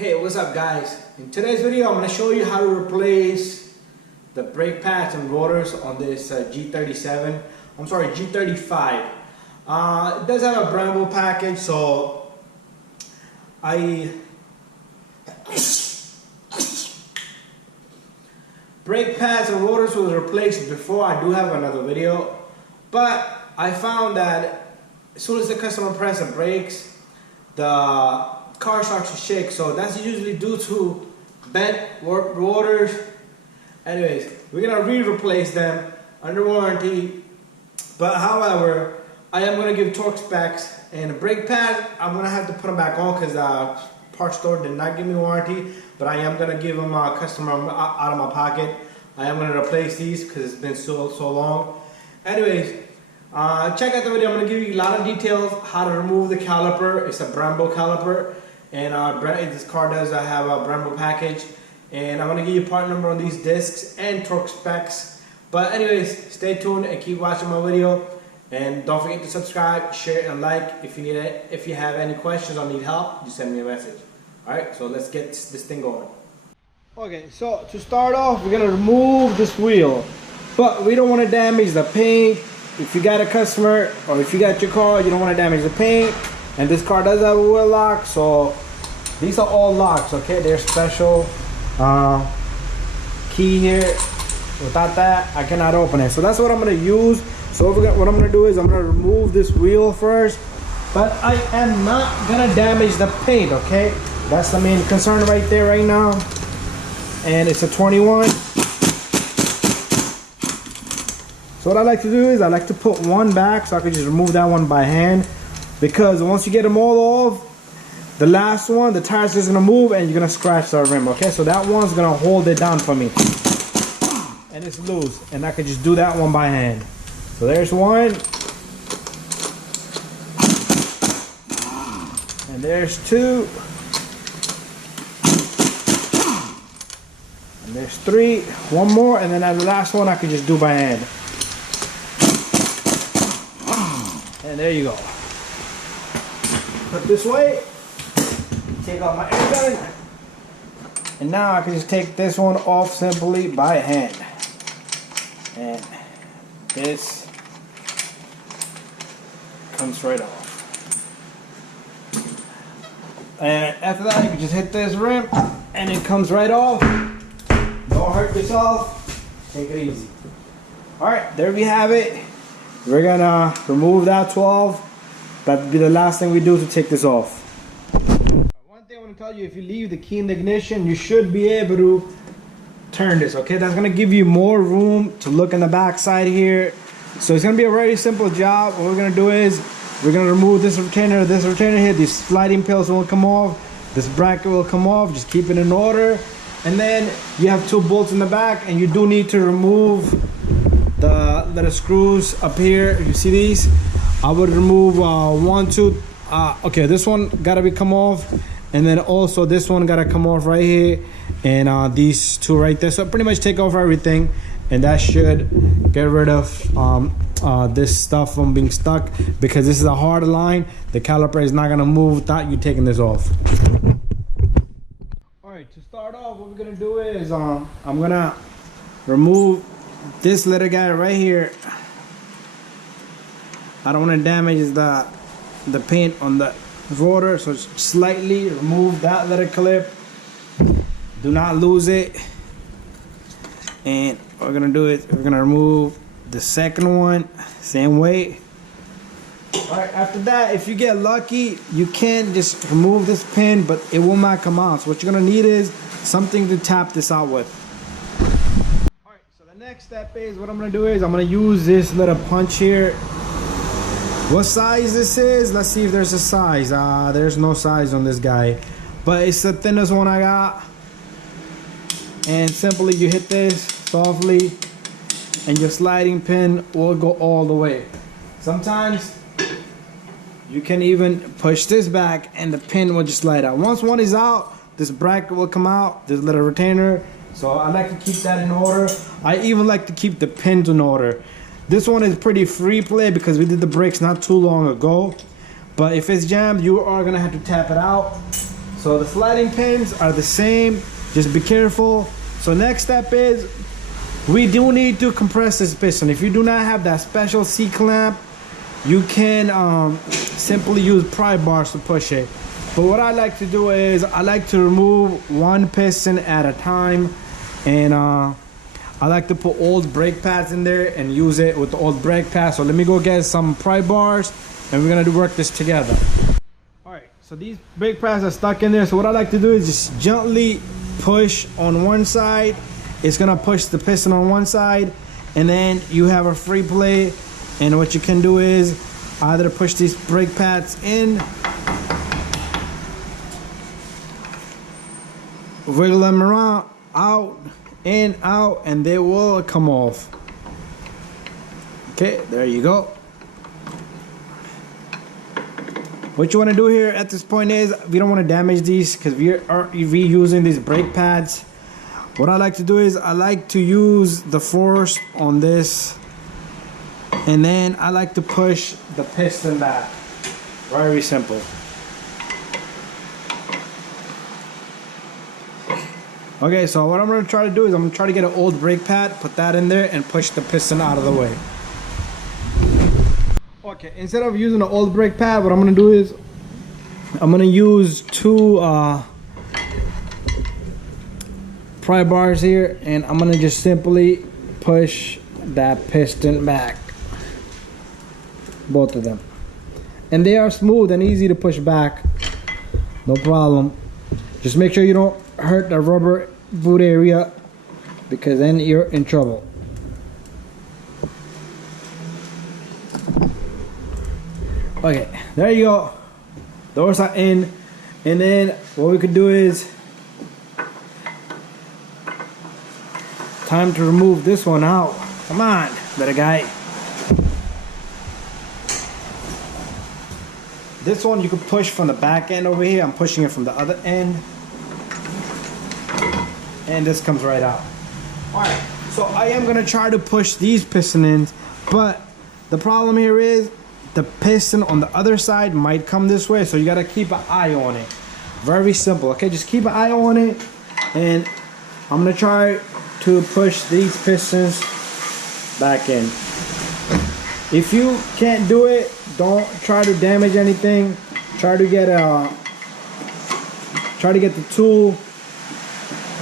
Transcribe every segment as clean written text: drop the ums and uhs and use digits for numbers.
Hey, what's up guys? In today's video I'm going to show you how to replace the brake pads and rotors on this G35. It does have a Brembo package, so brake pads and rotors was replaced before. I do have another video, but I found that as soon as the customer presses the brakes, the car starts to shake. So that's usually due to bent rotors. Anyways, we're gonna re-replace them under warranty. But however, I am gonna give torque specs and a brake pad. I'm gonna have to put them back on because parts store did not give me warranty. But I am gonna give them a customer out of my pocket. I am gonna replace these because it's been so long. Anyways, check out the video. I'm gonna give you a lot of details how to remove the caliper. It's a Brembo caliper, and this car does have a Brembo package. And I'm gonna give you part number on these discs and torque specs. But anyways, stay tuned and keep watching my video. And don't forget to subscribe, share, and like. If you need it, if you have any questions or need help, just send me a message. All right, so let's get this thing going. Okay, so to start off, we're gonna remove this wheel, but we don't want to damage the paint. If you got a customer or if you got your car, you don't want to damage the paint. And this car does have a wheel lock, so these are all locks. Okay, they're special key here. Without that, I cannot open it. So that's what I'm gonna use. So what I'm gonna do is I'm gonna remove this wheel first, but I am not gonna damage the paint. Okay, that's the main concern right there right now. And it's a 21. So what I like to do is I like to put one back so I can just remove that one by hand, because once you get them all off, the last one, the tire's just gonna move and you're gonna scratch the rim. Okay, so that one's gonna hold it down for me, and it's loose, and I can just do that one by hand. So there's one, and there's two, and there's three. One more, and then the last one I can just do by hand. And there you go. Put this way, take out my air gun, and now I can just take this one off simply by hand. And this comes right off. And after that, you can just hit this rim, and it comes right off. Don't hurt yourself. Take it easy. All right, there we have it. We're gonna remove that 12. That'd be the last thing we do to take this off. One thing I want to tell you, if you leave the key in the ignition, you should be able to turn this. Okay, that's gonna give you more room to look in the back side here. So it's gonna be a very simple job. What we're gonna do is we're gonna remove this retainer here. These sliding pills will come off. This bracket will come off. Just keep it in order. And then you have two bolts in the back, and you do need to remove the little screws up here. You see these? I would remove one, two. Okay, this one gotta be come off, and then also this one gotta come off right here, and these two right there. So pretty much take off everything, and that should get rid of this stuff from being stuck, because this is a hard line. The caliper is not gonna move without you taking this off. All right, to start off, what we're gonna do is I'm gonna remove this little guy right here. I don't want to damage the paint on the rotor, so slightly remove that little clip. Do not lose it. And what we're gonna do is we're gonna remove the second one, same way. All right, after that, if you get lucky, you can just remove this pin, but it will not come out. So what you're gonna need is something to tap this out with. All right, so the next step is what I'm gonna do is I'm gonna use this little punch here. What size this is? Let's see if there's a size. There's no size on this guy, but it's the thinnest one I got. And simply you hit this softly, and your sliding pin will go all the way. Sometimes you can even push this back, and the pin will just slide out. Once one is out, this bracket will come out, this little retainer. So I like to keep that in order. I even like to keep the pins in order. This one is pretty free play because we did the brakes not too long ago. But if it's jammed, you are gonna have to tap it out. So the sliding pins are the same, just be careful. So next step is, we do need to compress this piston. If you do not have that special C-clamp, you can simply use pry bars to push it. But what I like to do is, I like to remove one piston at a time, and I like to put old brake pads in there and use it with the old brake pads. So let me go get some pry bars, and we're gonna work this together. All right, so these brake pads are stuck in there. So what I like to do is just gently push on one side. It's gonna push the piston on one side, and then you have a free play. And what you can do is either push these brake pads in, wiggle them around, out, in, out, and they will come off. Okay, there you go. What you want to do here at this point is, we don't want to damage these because we're reusing these brake pads. What I like to do is, I like to use the force on this, and then I like to push the piston back. Very simple. Okay, so what I'm going to try to do is, I'm going to try to get an old brake pad, put that in there, and push the piston out of the way. Okay, instead of using an old brake pad, what I'm going to do is, I'm going to use two pry bars here, and I'm going to just simply push that piston back. Both of them. And they are smooth and easy to push back. No problem. Just make sure you don't hurt the rubber boot area, because then you're in trouble. Okay, there you go. Doors are in. And then what we could do is, time to remove this one out. Come on, little guy. This one you can push from the back end over here. I'm pushing it from the other end. And this comes right out. Alright, so I am going to try to push these piston ends, but the problem here is, the piston on the other side might come this way, so you got to keep an eye on it. Very simple, okay? Just keep an eye on it, and I'm going to try to push these pistons back in. If you can't do it, don't try to damage anything. Try to get the tool.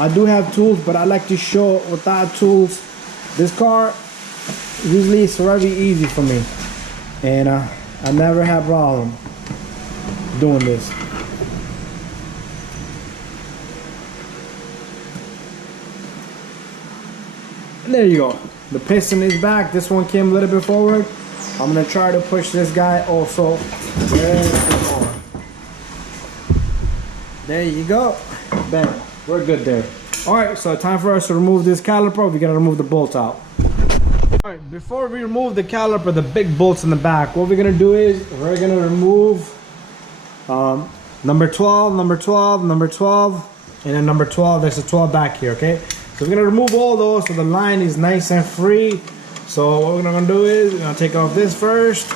I do have tools, but I like to show without tools. This car usually is very easy for me, and I never have problem doing this. And there you go. The piston is back. This one came a little bit forward. I'm gonna try to push this guy also. There you go. Bam. We're good there. Alright, so time for us to remove this caliper. We gotta remove the bolts out. Alright, before we remove the caliper, the big bolts in the back, what we're gonna do is, we're gonna remove number 12, number 12, number 12, and then number 12. There's a 12 back here, okay? So we're gonna remove all those so the line is nice and free. So what we're gonna do is, we're gonna take off this first.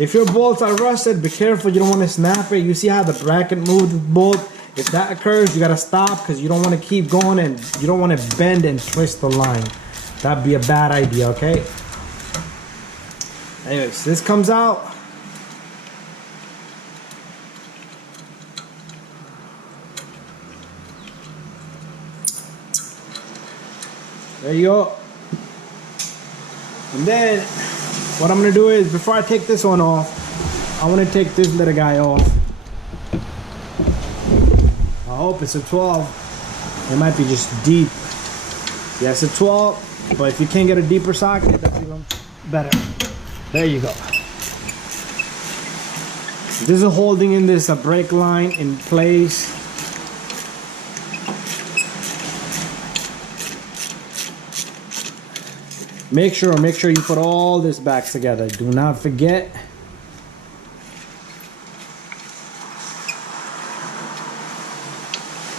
If your bolts are rusted, be careful, you don't want to snap it. You see how the bracket moves the bolt? If that occurs, you gotta stop, because you don't want to keep going and you don't want to bend and twist the line. That'd be a bad idea, okay? Anyways, this comes out. There you go. And then what I'm gonna do is, before I take this one off, I want to take this little guy off. I hope it's a 12. It might be just deep. Yeah, it's a 12, but if you can't get a deeper socket, that's even better. There you go. This is holding in this brake line in place. Make sure you put all this back together. Do not forget.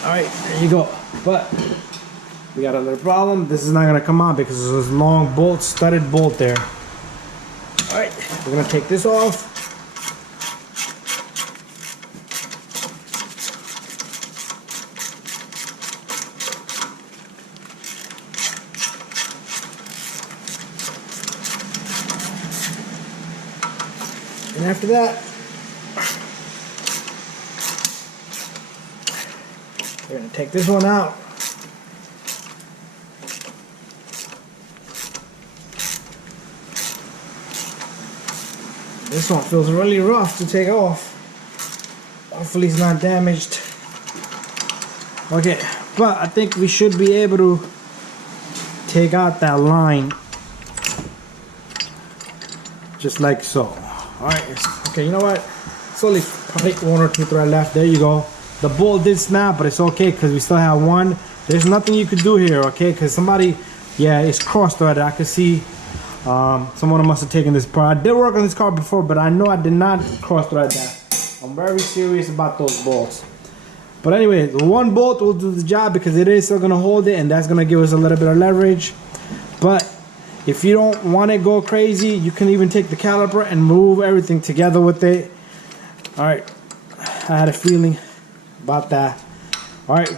Alright, there you go. But we got a little problem. This is not gonna come out because there's this long bolt, studded bolt there. Alright, we're gonna take this off. after that, we're gonna take this one out. This one feels really rough to take off. Hopefully it's not damaged. Okay, but I think we should be able to take out that line just like so. Alright, okay, you know what? It's only probably 1 or 2 threads left. There you go. The bolt did snap, but it's okay because we still have one. There's nothing you could do here, okay? Because somebody, yeah, it's cross-threaded. I could see someone must have taken this part. I did work on this car before, but I know I did not cross-thread that. I'm very serious about those bolts. But anyway, the one bolt will do the job because it is still going to hold it, and that's going to give us a little bit of leverage. But if you don't want to go crazy, you can even take the caliper and move everything together with it. Alright, I had a feeling about that. Alright,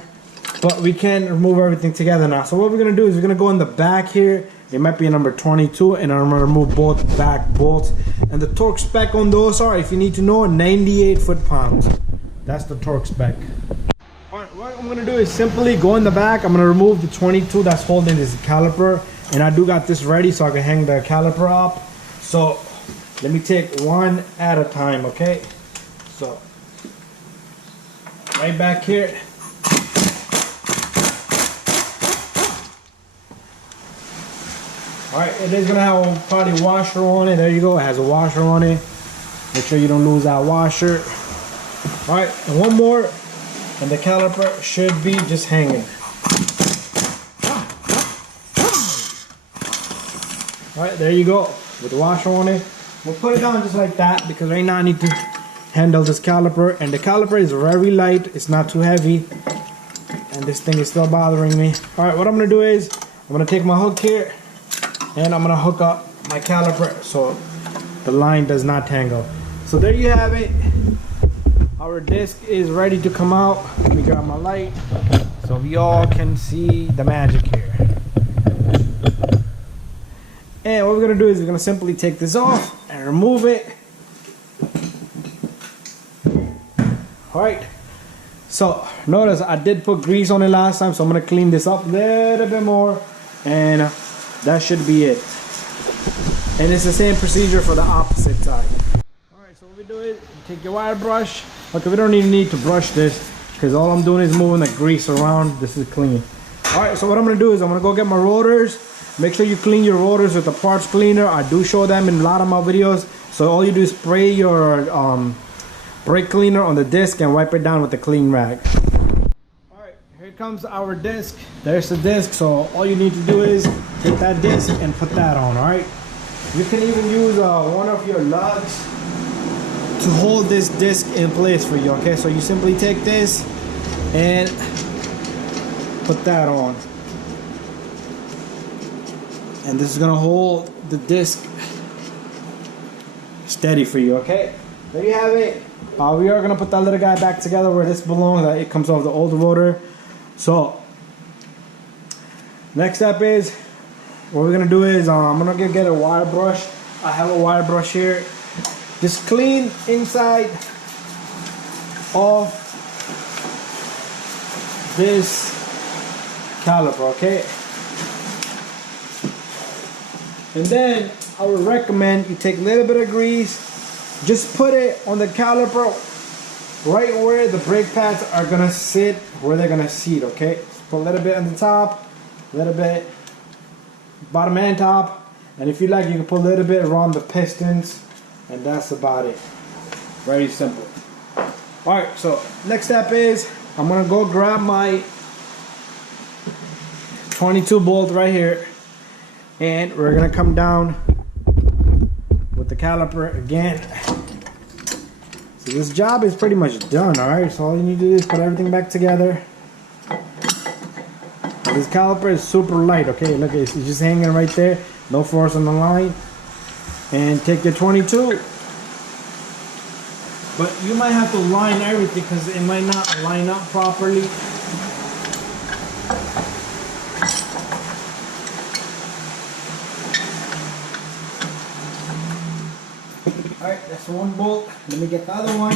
but we can remove everything together now. So what we're going to do is we're going to go in the back here. It might be a number 22, and I'm going to remove both back bolts. And the torque spec on those are, if you need to know, 98 foot-pounds. That's the torque spec. Alright, what I'm going to do is simply go in the back. I'm going to remove the 22 that's holding this caliper. And I do got this ready so I can hang the caliper up. So let me take one at a time, okay? So right back here. Alright, it is gonna have probably a washer on it. There you go, it has a washer on it. Make sure you don't lose that washer. Alright, and one more, and the caliper should be just hanging. Alright, there you go, with the washer on it. We'll put it down just like that because right now I need to handle this caliper, and the caliper is very light, it's not too heavy, and this thing is still bothering me. Alright, what I'm gonna do is I'm gonna take my hook here and I'm gonna hook up my caliper so the line does not tangle. So there you have it. Our disc is ready to come out. Let me grab my light so we all can see the magic here. And what we're gonna do is we're gonna simply take this off and remove it. Alright, so notice I did put grease on it last time, so I'm gonna clean this up a little bit more, and that should be it. And it's the same procedure for the opposite side. Alright, so what we do is take your wire brush. Okay, we don't even need to brush this because all I'm doing is moving the grease around. This is clean. Alright, so what I'm gonna do is I'm gonna go get my rotors. Make sure you clean your rotors with a parts cleaner. I do show them in a lot of my videos. So all you do is spray your brake cleaner on the disc and wipe it down with a clean rag. Alright, here comes our disc. There's the disc. So all you need to do is take that disc and put that on. Alright, you can even use one of your lugs to hold this disc in place for you. Okay, so you simply take this and put that on. And this is gonna hold the disc steady for you, okay? There you have it. We are gonna put that little guy back together where this belongs. It comes off the old rotor. So next step is what we're gonna do is I'm gonna get a wire brush. I have a wire brush here. Just clean inside of this caliper, okay? And then I would recommend you take a little bit of grease, just put it on the caliper right where the brake pads are gonna sit, where they're gonna seat, okay? So put a little bit on the top, a little bit bottom and top, and if you like you can put a little bit around the pistons, and that's about it. Very simple. Alright, so next step is I'm gonna go grab my 22 bolt right here, and we're gonna come down with the caliper again. So this job is pretty much done, alright? So all you need to do is put everything back together. Now this caliper is super light, okay? Look, it's just hanging right there. No force on the line. And take your 22. But you might have to line everything because it might not line up properly. Alright, that's one bolt. Let me get the other one.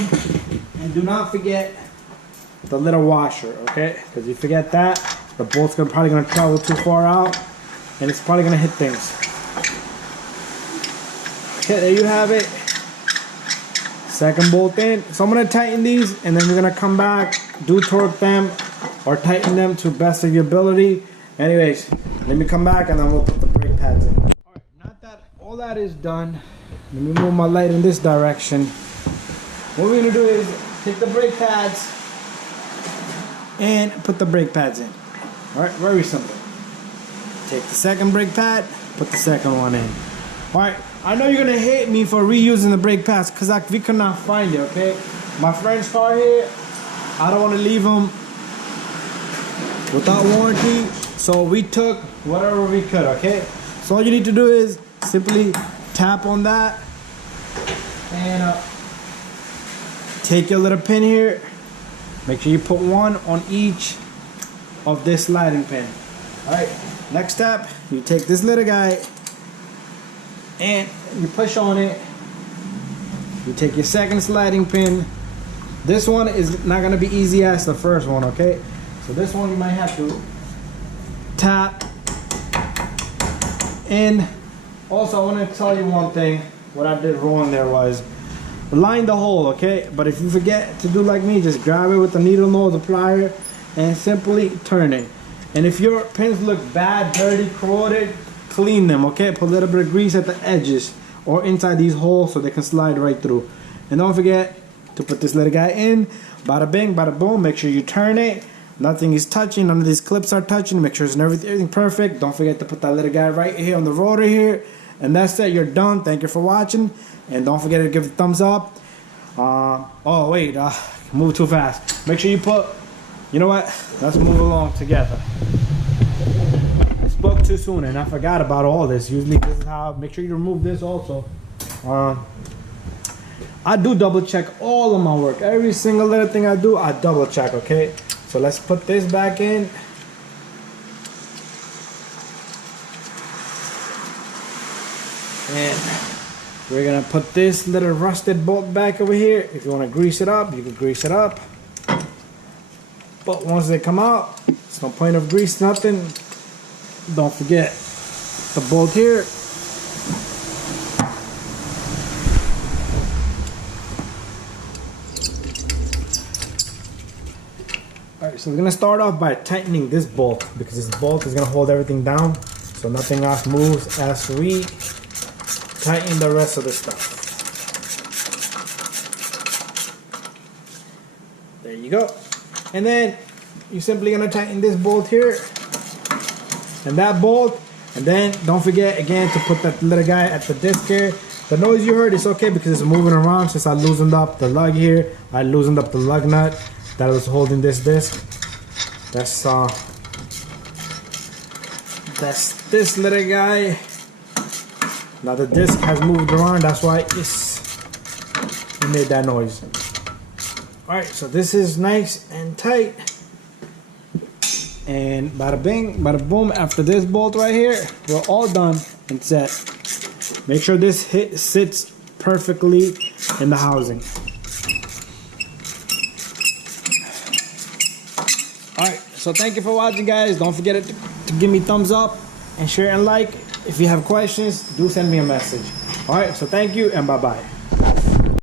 And do not forget the little washer, okay? Because if you forget that, the bolt's probably gonna travel too far out and it's probably gonna hit things. Okay, there you have it. Second bolt in. So I'm gonna tighten these and then we're gonna come back, do torque them or tighten them to best of your ability. Anyways, let me come back and then we'll put the brake pads in. Alright, not that all that is done. Let me move my light in this direction. What we're gonna do is take the brake pads and put the brake pads in. Alright, very simple. Take the second brake pad, put the second one in. Alright, I know you're gonna hate me for reusing the brake pads because we could not find it, okay? My friend's car here, I don't want to leave them without warranty, so we took whatever we could, okay? So all you need to do is simply tap on that and take your little pin here. Make sure you put one on each of this sliding pin. Alright, next step, you take this little guy and you push on it. You take your second sliding pin. This one is not going to be easy as the first one, okay? So this one you might have to tap. And also I want to tell you one thing. What I did wrong there was line the hole, okay? But if you forget to do like me, just grab it with the needle nose, the plier, and simply turn it. And if your pins look bad, dirty, corroded, clean them, okay? Put a little bit of grease at the edges or inside these holes so they can slide right through. And don't forget to put this little guy in. Bada bing, bada boom. Make sure you turn it. Nothing is touching. None of these clips are touching. Make sure it's everything perfect. Don't forget to put that little guy right here on the rotor here. And that's it. You're done. Thank you for watching. And don't forget to give it a thumbs up. Oh wait, move too fast. Make sure you put, you know what? Let's move along together. I spoke too soon and I forgot about all this. Usually this is how, make sure you remove this also. I do double check all of my work. Every single little thing I do, I double check, okay? So let's put this back in. And we're gonna put this little rusted bolt back over here. If you wanna grease it up, you can grease it up. But once they come out, there's no point of grease, nothing. Don't forget the bolt here. Alright, so we're gonna start off by tightening this bolt because this bolt is gonna hold everything down so nothing else moves as we tighten the rest of the stuff. There you go. And then you're simply gonna tighten this bolt here and that bolt, and then don't forget again to put that little guy at the disc here. The noise you heard is okay because it's moving around since I loosened up the lug here. I loosened up the lug nut that was holding this disc. That's this little guy. Now the disc has moved around, that's why it made that noise. Alright, so this is nice and tight. And bada bing, bada boom, after this bolt right here, we're all done and set. Make sure this sits perfectly in the housing. Alright, so thank you for watching, guys. Don't forget to give me thumbs up and share and like. If you have questions, do send me a message. Alright, so thank you and bye-bye.